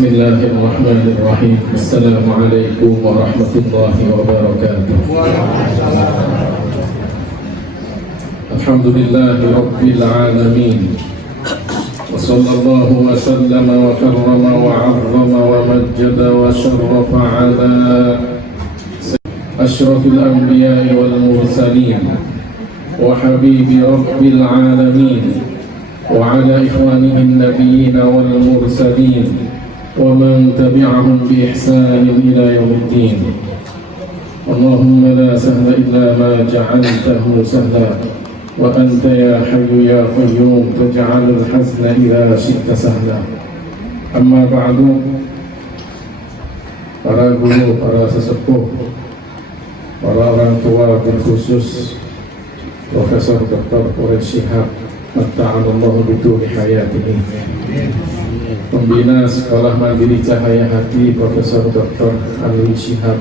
Bismillahirrahmanirrahim. Assalamualaikum warahmatullahi wabarakatuh. Alhamdulillahi rabbil alamin. Wa sallallahu wa sallama wa karrama wa 'azzama wa majjada wa syarrafa 'ala asyrafil anbiya'i wal mursalin wa habibi rabbil alamin wa 'ala ikhwanihi an-nabiyyin wal mursalin wa man tabi'ahum bi ihsanin ila yaumiddin. Allahumma la sahla illa ma ja'altahu sahla wa anta ya hayyu ya qayyum taj'alul hazna idza syi'ta sahla. Amma ba'du. Para guru, para sesepuh, para orang tua, berkhusus Profesor Dr. Quraish Shihab Matta'alallahu bituli hayatihi, Pembina Sekolah Mandiri Cahaya Hati Profesor Dr. Ali Shihab,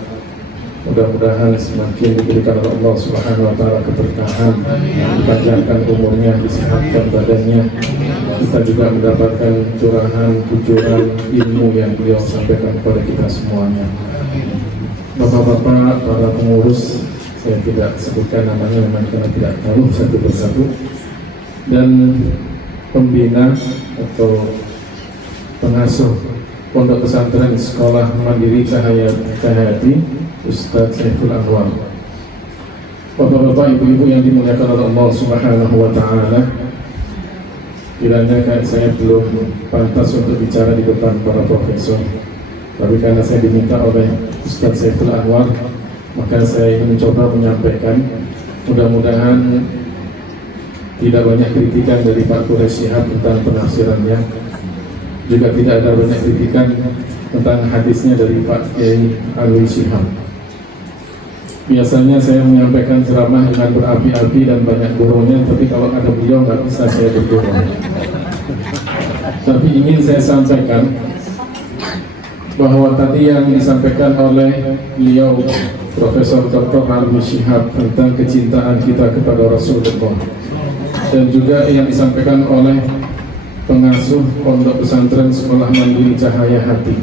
mudah-mudahan semakin diberikan oleh Allah Subhanahu wa Ta'ala keberkahan, dipanjangkan umurnya, disehatkan badannya. Kita juga mendapatkan curahan kucuran ilmu yang beliau sampaikan kepada kita semuanya. Bapak-bapak, para pengurus, saya tidak sebutkan namanya memang karena tidak tahu satu persatu, dan pembina atau pengasuh Pondok Pesantren Sekolah Mandiri Cahaya Hati Ustadz Saiful Anwar, bapak-bapak, ibu-ibu yang dimuliakan oleh Allah Subhanahu wa Ta'ala. Kiranya saya belum pantas untuk bicara di depan para profesor, tapi karena saya diminta oleh Ustadz Saiful Anwar, maka saya ingin mencoba menyampaikan. Mudah-mudahan tidak banyak kritikan dari Pak Quraish Shihab tentang penafsirannya, juga tidak ada banyak kritikan tentang hadisnya dari Pak Kiai Ali Shihab. Biasanya saya menyampaikan ceramah dengan berapi-api dan banyak guraunya, tapi kalau ada beliau nggak bisa saya bergurau. Tapi ingin saya sampaikan bahwa tadi yang disampaikan oleh beliau Profesor Dr. Ali Shihab tentang kecintaan kita kepada Rasulullah, dan juga yang disampaikan oleh pengasuh Pondok Pesantren Sekolah Mandiri Cahaya Hati,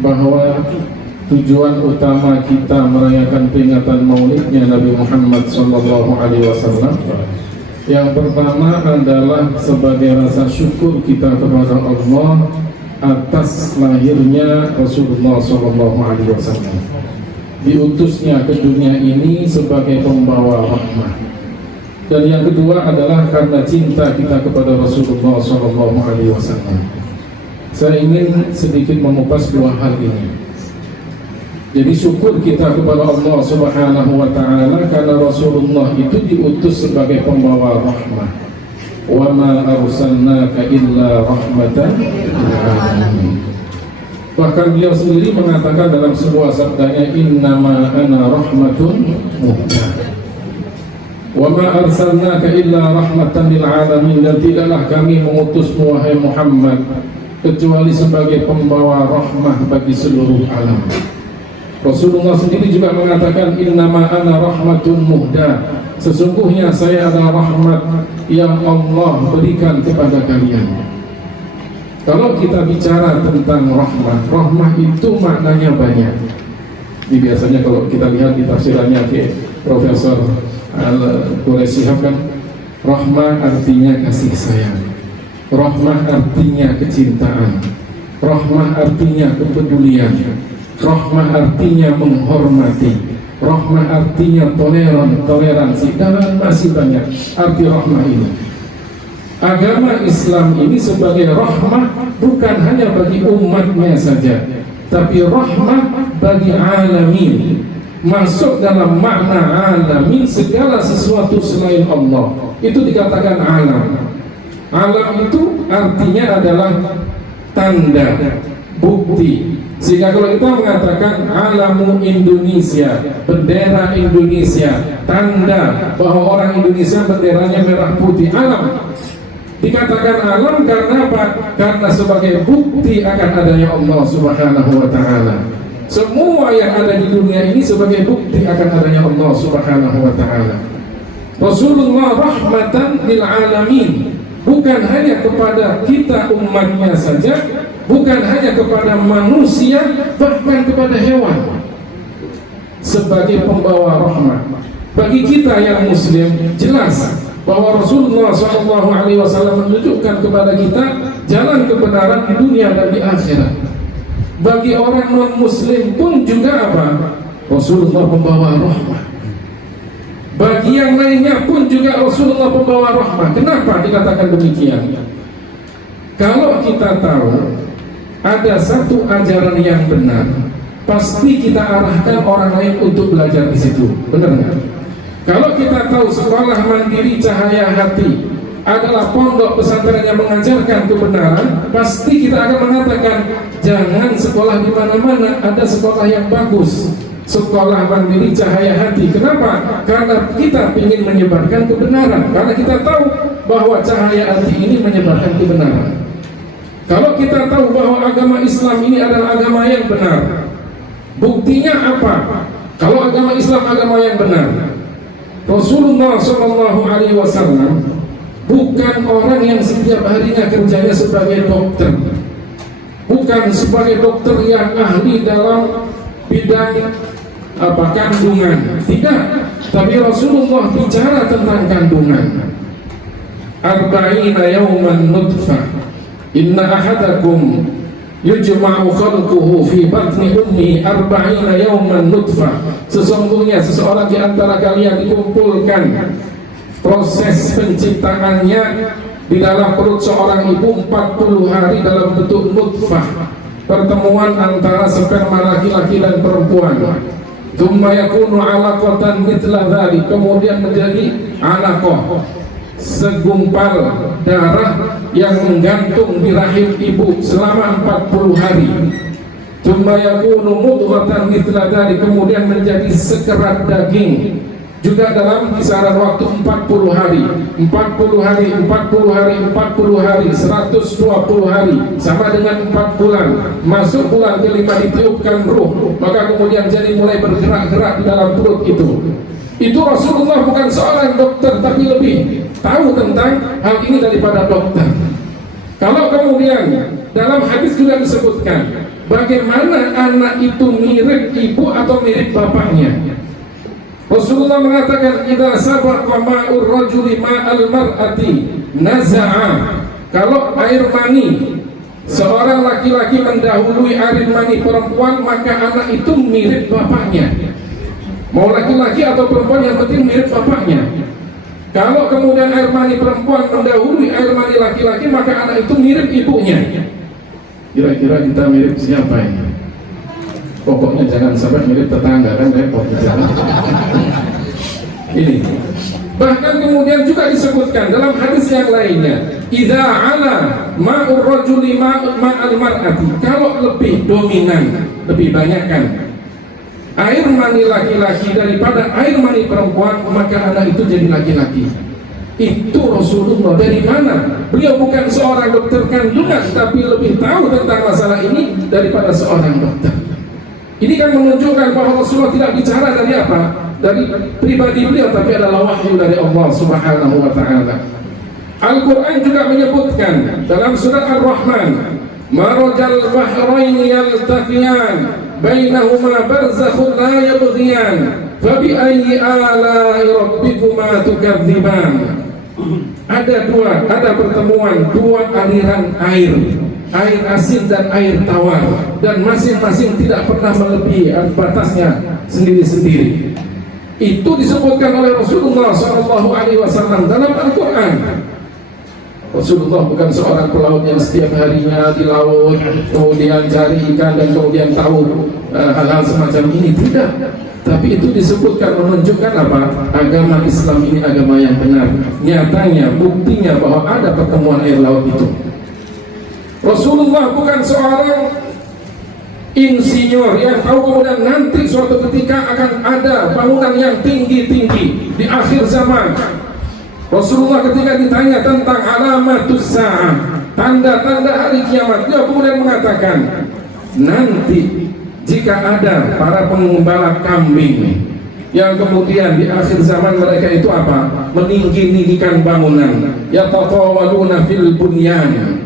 bahwa tujuan utama kita merayakan peringatan maulidnya Nabi Muhammad SAW, yang pertama adalah sebagai rasa syukur kita kepada Allah atas lahirnya Rasulullah SAW, diutusnya ke dunia ini sebagai pembawa rahmah. Dan yang kedua adalah karena cinta kita kepada Rasulullah SAW. Saya ingin sedikit mengupas dua hal ini. Jadi syukur kita kepada Allah Subhanahu wa Ta'ala karena Rasulullah itu diutus sebagai pembawa rahmah. Wa ma arsalnaka illa rahmatan lil alamin. Bahkan beliau sendiri mengatakan dalam sebuah sabdanya, innama ana rahmatun muhdah. Wa ma arsalnaka illa rahmatan lil alamin, dan tidaklah kami mengutusmu wahai Muhammad kecuali sebagai pembawa rahmah bagi seluruh alam. Rasulullah sendiri juga mengatakan, innama ana rahmatun muhda, sesungguhnya saya adalah rahmat yang Allah berikan kepada kalian. Kalau kita bicara tentang rahmah, rahmah itu maknanya banyak. Ini biasanya kalau kita lihat di tafsirannya Profesor Quraish Shihab kan, rahmah artinya kasih sayang, rahmah artinya kecintaan, rahmah artinya kepedulian, rahmah artinya menghormati, rahmah artinya toleransi, dan masih banyak arti rahmah ini. Agama Islam ini sebagai rahmah bukan hanya bagi umatnya saja, tapi rahmah bagi alamin. Masuk dalam makna alamin, segala sesuatu selain Allah itu dikatakan alam. Alam itu artinya adalah tanda, bukti. Sehingga kalau kita mengatakan alamu Indonesia, bendera Indonesia, tanda bahwa orang Indonesia benderanya merah putih, alam. Dikatakan alam karena apa? Karena sebagai bukti akan adanya Allah Subhanahu wa Ta'ala. Semua yang ada di dunia ini sebagai bukti akan adanya Allah Subhanahu wa Ta'ala. Rasulullah rahmatan lil alamin. bukan hanya kepada kita umatnya saja, bukan hanya kepada manusia, bahkan kepada hewan, sebagai pembawa rahmat. Bagi kita yang muslim, jelas bahwa Rasulullah SAW menunjukkan kepada kita jalan kebenaran di dunia dan di akhirat. Bagi orang non-muslim pun juga apa? Rasulullah pembawa rahmat. Bagi yang lainnya pun juga Rasulullah pembawa rahmat. Kenapa dikatakan demikian? Kalau kita tahu ada satu ajaran yang benar, pasti kita arahkan orang lain untuk belajar di situ. Benar nggak? Kalau kita tahu sekolah mandiri Cahaya Hati adalah pondok pesantren yang mengajarkan kebenaran, pasti kita akan mengatakan jangan sekolah di mana-mana, ada sekolah yang bagus. Sekolah mandiri Cahaya Hati. Kenapa? Karena kita ingin menyebarkan kebenaran. Karena kita tahu bahwa Cahaya Hati ini menyebarkan kebenaran. Kalau kita tahu bahwa agama Islam ini adalah agama yang benar, buktinya apa? Kalau agama Islam agama yang benar, Rasulullah SAW bukan orang yang setiap harinya kerjanya sebagai dokter, bukan sebagai dokter yang ahli dalam bidang kandungan, tidak. Tapi Rasulullah bicara tentang kandungan. Arba'ina yawman nutfah, inna ahadakum yujma'u khalquhu fi batni ummi arba'ina yawman nutfah. Sesungguhnya seseorang di antara kalian dikumpulkan proses penciptaannya di dalam perut seorang ibu 40 hari dalam bentuk nutfah, pertemuan antara sperma laki-laki dan perempuan. Tsumma yakunu 'alaqatan mithla dzalik, kemudian menjadi 'alaqah, segumpal darah yang menggantung di rahim ibu selama 40 hari. Tsumma yakunu mudghatan mithla dzalik, kemudian menjadi sekerat daging juga dalam kisaran waktu 40 hari, 40 hari, 40 hari, 40 hari, 120 hari, sama dengan 4 bulan. Masuk bulan kelima ditiupkan ruh, maka kemudian jadi mulai bergerak-gerak di dalam perut itu. Itu Rasulullah bukan seorang dokter, tapi lebih tahu tentang hal ini daripada dokter. Kalau kemudian dalam hadis juga disebutkan bagaimana anak itu mirip ibu atau mirip bapaknya. Rasulullah mengatakan idza sabaqa ma'ur rajuli ma'al mar'ati naza'a. Kalau air mani seorang laki-laki mendahului air mani perempuan, maka anak itu mirip bapaknya. Mau laki-laki atau perempuan, yang penting mirip bapaknya. Kalau kemudian air mani perempuan mendahului air mani laki-laki, maka anak itu mirip ibunya. Kira-kira kita mirip siapa ini? Pokoknya jangan sampai mirip tetangga, kan repot. Ini. Bahkan kemudian juga disebutkan dalam hadis yang lainnya, idza ala ma'ur rajuli ma'al mar'ati, kalau lebih dominan, lebih banyakkan air mani laki-laki daripada air mani perempuan, maka anak itu jadi laki-laki. Itu Rasulullah. Dari mana? Beliau bukan seorang dokter kandungan, tapi lebih tahu tentang masalah ini daripada seorang dokter. Ini kan menunjukkan bahwa Rasulullah tidak bicara dari apa? Dari pribadi beliau, tapi adalah wahyu dari Allah Subhanahu wa ta'ala. Al-Quran juga menyebutkan dalam surat Ar-Rahman, marajal bahraini yaltaqiyan bainahuma barzakhun la yabghiyan fabi ayyi ala'i rabbikuma tukadziban. Ada pertemuan dua aliran air, air asin dan air tawar, dan masing-masing tidak pernah melebihi batasnya sendiri-sendiri. Itu disebutkan oleh Rasulullah SAW dalam Al-Quran. Rasulullah bukan seorang pelaut yang setiap harinya di laut kemudian cari ikan dan kemudian tahu hal-hal semacam ini, tidak. Tapi itu disebutkan menunjukkan apa? Agama Islam ini agama yang benar. Nyatanya, buktinya bahwa ada pertemuan air laut itu. Rasulullah bukan seorang insinyur yang tahu kemudian nanti suatu ketika akan ada bangunan yang tinggi-tinggi di akhir zaman. Rasulullah ketika ditanya tentang alamatus sa'ah, tanda-tanda hari kiamat, dia kemudian mengatakan, nanti jika ada para pengembala kambing yang kemudian di akhir zaman mereka itu apa? Meninggi-ninggikan bangunan. Yatatawaluna fil bunyan.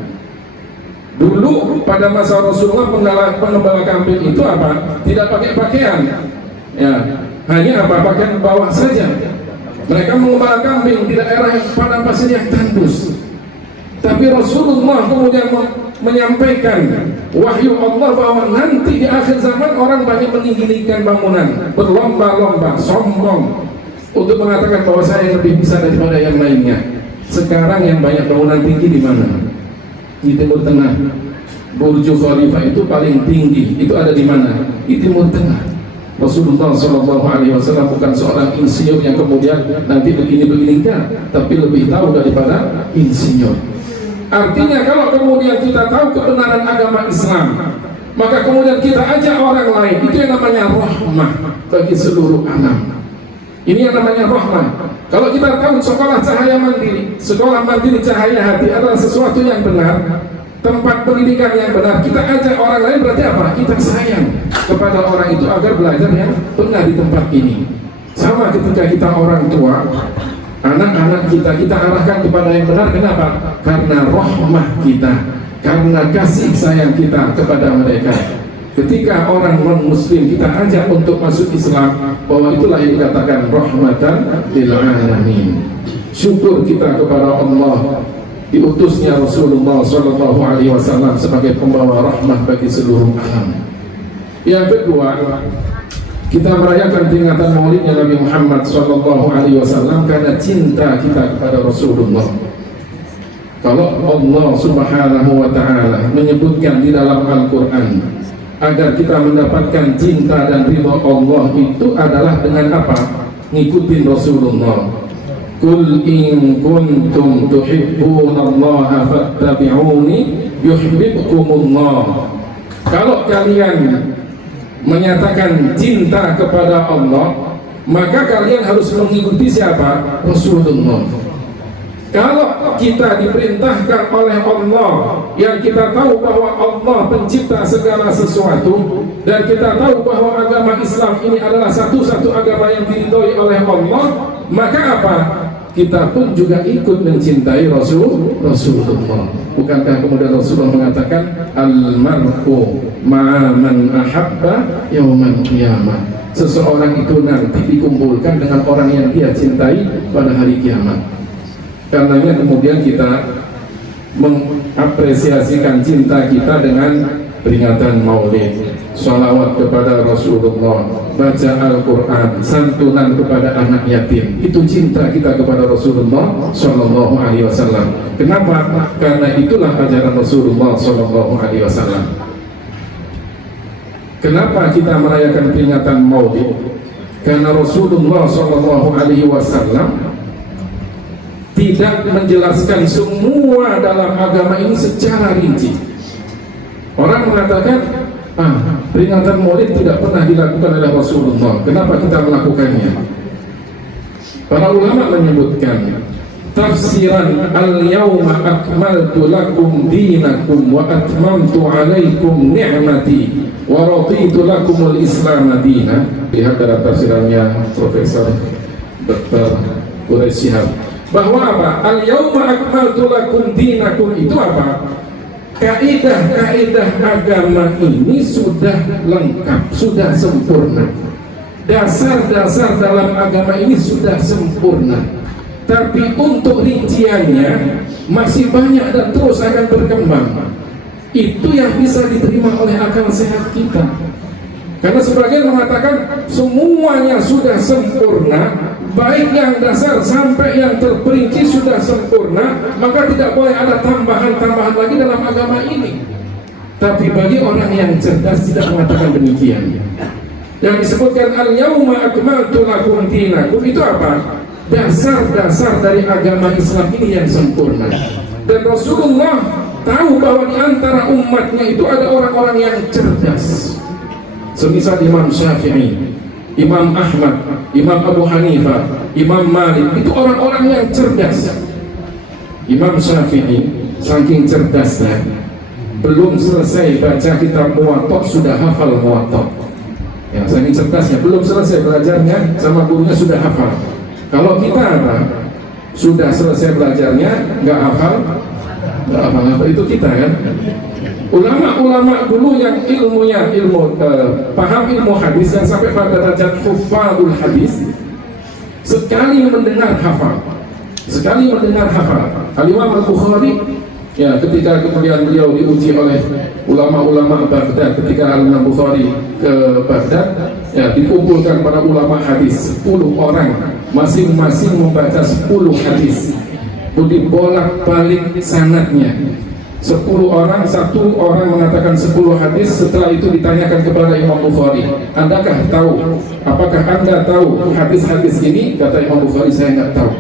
Dulu pada masa Rasulullah pengembala kambing itu apa? Tidak pakai pakaian, ya, hanya apa? Pakaian bawah saja. Mereka mengembala kambing di daerah yang padang pasir yang tandus. Tapi Rasulullah kemudian menyampaikan wahyu Allah bahwa nanti di akhir zaman orang banyak meninggi-ninggikan bangunan, berlomba-lomba, sombong untuk mengatakan bahwa saya lebih bisa daripada yang lainnya. Sekarang yang banyak bangunan tinggi di mana? Di Timur Tengah. Burj Khalifah itu paling tinggi, itu ada di mana? Di Timur Tengah. Rasulullah SAW bukan seorang insinyur yang kemudian nanti begini-begini kan, tapi lebih tahu daripada insinyur. Artinya kalau kemudian kita tahu kebenaran agama Islam, maka kemudian kita ajak orang lain, itu yang namanya rahmah bagi seluruh alam. Ini yang namanya rahmah. Kalau kita tahu sekolah cahaya mandiri, sekolah mandiri cahaya hati adalah sesuatu yang benar, tempat pendidikan yang benar, kita ajak orang lain, berarti apa? Kita sayang kepada orang itu agar belajar yang benar di tempat ini. Sama ketika kita orang tua, anak-anak kita arahkan kepada yang benar. Kenapa? Karena rahmah kita, karena kasih sayang kita kepada mereka. Ketika orang non-muslim kita ajak untuk masuk Islam, bahwa itulah yang dikatakan rahmatan lil alamin. Syukur kita kepada Allah, diutusnya Rasulullah SAW sebagai pembawa rahmah bagi seluruh alam. Yang kedua, kita merayakan peringatan maulidnya Nabi Muhammad SAW karena cinta kita kepada Rasulullah. Kalau Allah Subhanahu wa Ta'ala menyebutkan di dalam Al-Quran agar kita mendapatkan cinta dan ridha Allah, itu adalah dengan apa? Ngikutin Rasulullah. Qul in kuntum tuhibbunallaha fattabi'uni yuhibbukumullah. Kalau kalian menyatakan cinta kepada Allah, maka kalian harus mengikuti siapa? Rasulullah. Kalau kita diperintahkan oleh Allah, yang kita tahu bahwa Allah pencipta segala sesuatu, dan kita tahu bahwa agama Islam ini adalah satu-satu agama yang diridhoi oleh Allah, maka apa? Kita pun juga ikut mencintai Rasulullah. Bukankah kemudian Rasulullah mengatakan al-mar'u ma'a man ahabba yaumal qiyamah. Seseorang itu nanti dikumpulkan dengan orang yang dia cintai pada hari kiamat. Karenanya kemudian kita mengapresiasikan cinta kita dengan peringatan maulid, sholawat kepada Rasulullah, baca Al-Quran, santunan kepada anak yatim. Itu cinta kita kepada Rasulullah SAW. Kenapa? Karena itulah ajaran Rasulullah SAW. Kenapa kita merayakan peringatan maulid? Karena Rasulullah SAW tidak menjelaskan semua dalam agama ini secara rinci. Orang mengatakan, peringatan maulid tidak pernah dilakukan oleh Rasulullah. Kenapa kita melakukannya? Para ulama menyebutkan tafsiran al-yawma akmaltu lakum dinakum wa atmamtu alaikum ni'mati wa raditu lakumul islam dina. Lihat dalam tafsirannya Profesor Dr. Quraish Shihab, bahwa apa? Al-yawma akmaltu lakum dinakum itu apa? Kaidah-kaidah agama ini sudah lengkap, sudah sempurna. Dasar-dasar dalam agama ini sudah sempurna. Tapi untuk rinciannya masih banyak dan terus akan berkembang. Itu yang bisa diterima oleh akal sehat kita. Karena sebagian mengatakan semuanya sudah sempurna, baik yang dasar sampai yang terperinci sudah sempurna, maka tidak boleh ada tambahan-tambahan lagi dalam agama ini. Tapi bagi orang yang cerdas tidak mengatakan demikian. Yang disebutkan al-yawma akmaltu lakum dinakum itu apa? Dasar-dasar dari agama Islam ini yang sempurna. Dan Rasulullah tahu bahwa di antara umatnya itu ada orang-orang yang cerdas. Semisal Imam Syafi'i, Imam Ahmad, Imam Abu Hanifah, Imam Malik, itu orang-orang yang cerdas. Imam Syafi'i saking cerdasnya, belum selesai baca kitab Muwatta sudah hafal Muwatta. Ya, saking cerdasnya, belum selesai belajarnya sama gurunya sudah hafal. Kalau kita apa? Sudah selesai belajarnya, nggak hafal apa itu kita kan. Ulama-ulama dulu yang paham ilmu hadis yang sampai pada derajat hufadul hadis, sekali mendengar hafal. Al-Imam Al-Bukhari, ya, ketika kemudian beliau diuji oleh ulama-ulama Baghdad, ketika Al-Imam Bukhari ke Baghdad, ya, dikumpulkan para ulama hadis 10 orang, masing-masing membaca 10 hadis, dibolak-balik sanadnya. 10 orang, satu orang mengatakan 10 hadis. Setelah itu ditanyakan kepada Imam Bukhari, apakah anda tahu hadis-hadis ini? Kata Imam Bukhari, saya nggak tahu.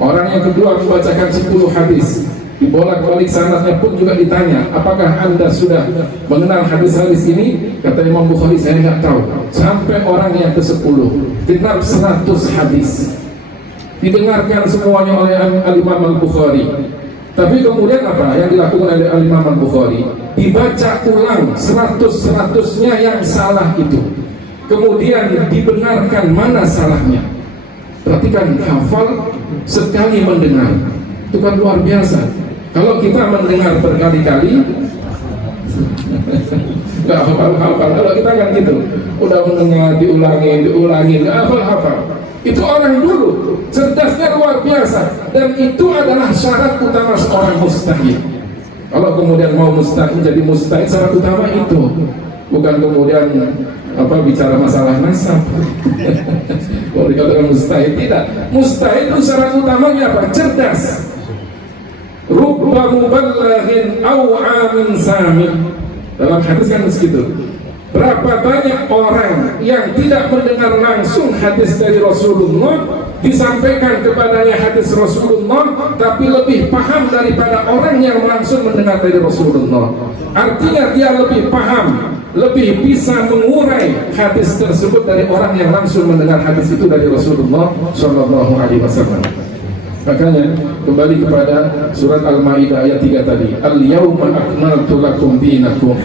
Orang yang kedua membacakan 10 hadis, dibolak-balik sanadnya pun juga ditanya, apakah anda sudah mengenal hadis-hadis ini? Kata Imam Bukhari, saya nggak tahu. Sampai orang yang ke-10 genap 100 hadis, didengarkan semuanya oleh Al-Imam Al-Bukhari. Tapi kemudian apa yang dilakukan oleh Al-Imam Al-Bukhari? Dibaca ulang 100-100-nya yang salah itu, kemudian dibenarkan mana salahnya. Perhatikan, hafal sekali mendengar itu kan luar biasa. Kalau kita mendengar berkali-kali nggak hafal. Kalau kita kan gitu, udah mendengar diulangi nggak hafal. Itu orang dulu cerdasnya luar biasa, dan itu adalah syarat utama seorang mustahid. Kalau kemudian mau menjadi mustahid, syarat utama itu, bukan kemudian bicara masalah nasab. Kalau dikatakan mustahid, tidak. Mustahid itu syarat utamanya apa? Cerdas. Rubba mubalaghin aw'a min samin. Dalam hadis kan begitu. Berapa banyak orang yang tidak mendengar langsung hadis dari Rasulullah, disampaikan kepadanya hadis Rasulullah, tapi lebih paham daripada orang yang langsung mendengar dari Rasulullah. Artinya dia lebih paham, lebih bisa mengurai hadis tersebut dari orang yang langsung mendengar hadis itu dari Rasulullah Shallallahu Alaihi Wasallam. Makanya kembali kepada surat Al-Maidah ayat 3 tadi, Al-Yawma akmaltu lakum dinakum.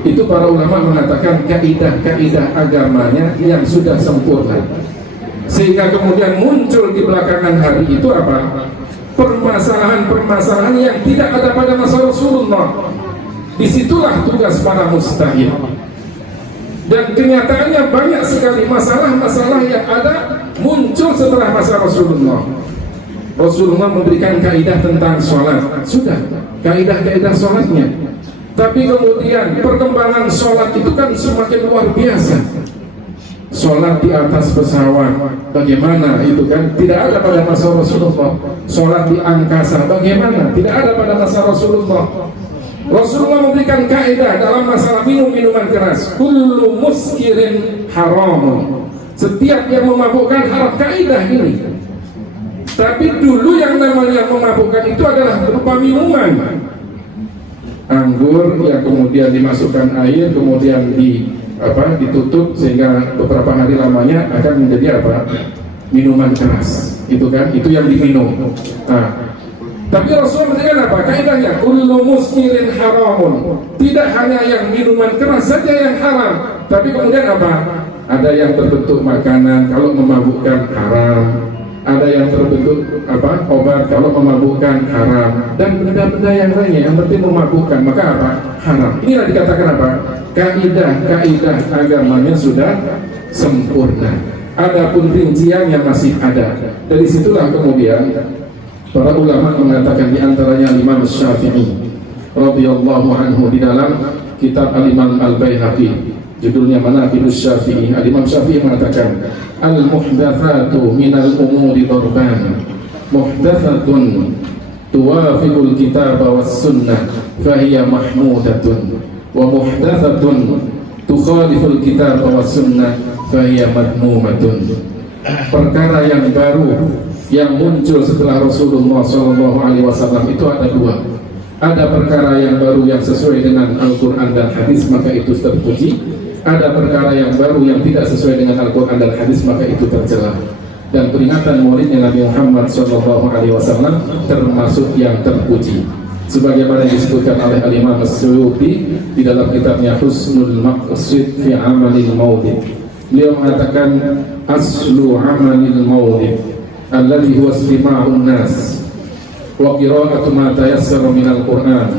Itu para ulama mengatakan kaidah-kaidah agamanya yang sudah sempurna. Sehingga kemudian muncul di belakangan hari itu apa? Permasalahan-permasalahan yang tidak ada pada masa Rasulullah. Disitulah tugas para mustahid. Dan kenyataannya banyak sekali masalah-masalah yang ada muncul setelah masa Rasulullah. Rasulullah memberikan kaidah tentang sholat, sudah kaidah-kaidah sholatnya. Tapi kemudian perkembangan sholat itu kan semakin luar biasa. Sholat di atas pesawat, bagaimana itu kan? Tidak ada pada masa Rasulullah. Sholat di angkasa, bagaimana? Tidak ada pada masa Rasulullah. Rasulullah memberikan kaidah dalam masalah minuman keras. Kullu muskirin haram. Setiap yang memabukkan haram, kaidah ini. Tapi dulu yang namanya memabukkan itu adalah berupa minuman. Anggur yang kemudian dimasukkan air, kemudian ditutup sehingga beberapa hari lamanya akan menjadi minuman keras. Itu kan, itu yang diminum. Tapi Rasulullah memberikan apa? Kaidahnya kullu muskirin haramun. Tidak hanya yang minuman keras saja yang haram, tapi kemudian apa? Ada yang berbentuk makanan, kalau memabukkan haram. Ada yang terbentuk obat, kalau memabukkan haram, dan benda-benda yang lainnya yang penting memabukkan, maka haram. Inilah dikatakan kaidah agamanya sudah sempurna. Adapun rinciannya masih ada. Dari situlah kemudian para ulama mengatakan, di antaranya Imam Syafi'i radhiyallahu anhu di dalam kitab Al-Imam Al-Baihaqi, judulnya Manaqibus Syafi'i. Al-Imam Syafi'i mengatakan, al-muhdatsatu minal umuri darban, muhdatsatun tuwafiqul kitaba was sunnah fahiya mahmudatun, wa muhdatsatun tukhaliful kitaba was sunnah fahiya madmumatun. Perkara yang baru yang muncul setelah Rasulullah SAW itu ada dua. Ada perkara yang baru yang sesuai dengan Al-Quran dan hadis, maka itu terpuji. Ada perkara yang baru yang tidak sesuai dengan Al-Quran dan hadis, maka itu tercela. Dan peringatan maulidnya Nabi Muhammad SAW termasuk yang terpuji. sebagaimana disebutkan oleh Al-Imam As-Suyuti di dalam kitabnya Husnul Maqsid fi Amalil Maulid. Beliau mengatakan aslu amalil maulid alladhi huwa istima'un nas wa qira'atu ma tayassara minal Qur'an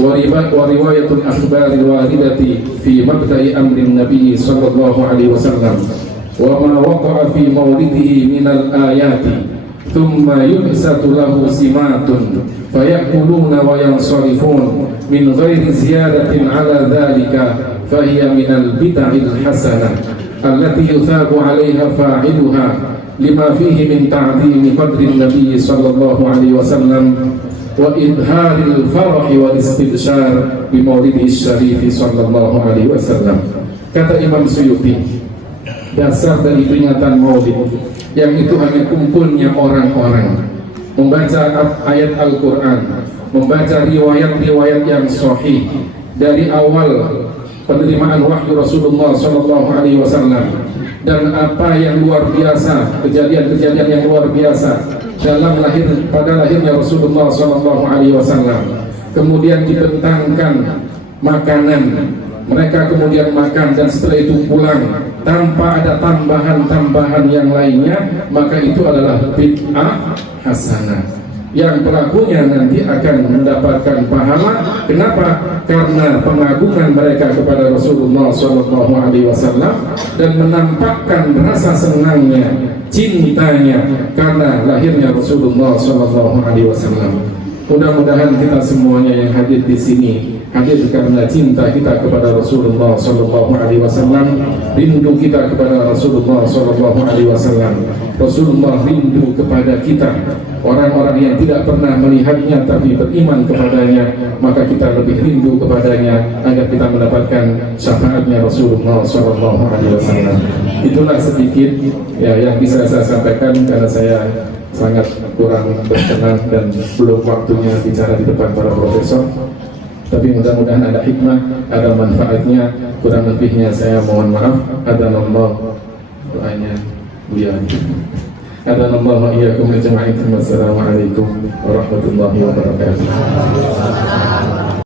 wa riwayatul akhbaril waridati fi mabda'i amrin nabiy sallallahu alaihi wasallam wa ma waqa'a fi maulidihi minal ayati thumma yubsatu lahu simatun fayakuluna wa yansarifun min ghairi ziyadatin ala dhalika fahiya minal bid'il hasanah allati yuthabu 'alaiha fa'iluha lima fihi min ta'dhimi qadri nabiy sallallahu alaihi wasallam wa idharil farah wal istibshar bi maulidihi syarif sallallahu alaihi wasallam. Kata Imam Suyuti, dasar dari peringatan maulid yang itu hanya kumpulnya orang-orang membaca ayat Al-Quran, membaca riwayat-riwayat yang sahih dari awal penerimaan wahyu Rasulullah Sallallahu Alaihi Wasallam, dan apa yang luar biasa, kejadian-kejadian yang luar biasa pada lahirnya Rasulullah Sallallahu Alaihi Wasallam. Kemudian dibentangkan makanan, mereka kemudian makan dan setelah itu pulang tanpa ada tambahan-tambahan yang lainnya, maka itu adalah bid'ah hasanah yang pelakunya nanti akan mendapatkan pahala. Kenapa? Karena pengagungan mereka kepada Rasulullah Sallallahu Alaihi Wasallam dan menampakkan rasa senangnya, cintanya karena lahirnya Rasulullah Sallallahu Alaihi Wasallam. Mudah-mudahan kita semuanya yang hadir di sini hadir karena cinta kita kepada Rasulullah Sallallahu Alaihi Wasallam, rindu kita kepada Rasulullah Sallallahu Alaihi Wasallam. Rasulullah rindu kepada kita, orang-orang yang tidak pernah melihatnya tapi beriman kepadanya, maka kita lebih rindu kepadanya agar kita mendapatkan syafaatnya Rasulullah Sallallahu Alaihi Wasallam. Itulah sedikit ya yang bisa saya sampaikan karena saya sangat kurang berkenan dan belum waktunya bicara di depan para profesor. Tapi mudah-mudahan ada hikmah, ada manfaatnya. Kurang lebihnya saya mohon maaf. Hadanallah, doanya Buya. Hadanallah wa iyyakum ajma'in. Wassalamualaikum warahmatullahi wabarakatuh.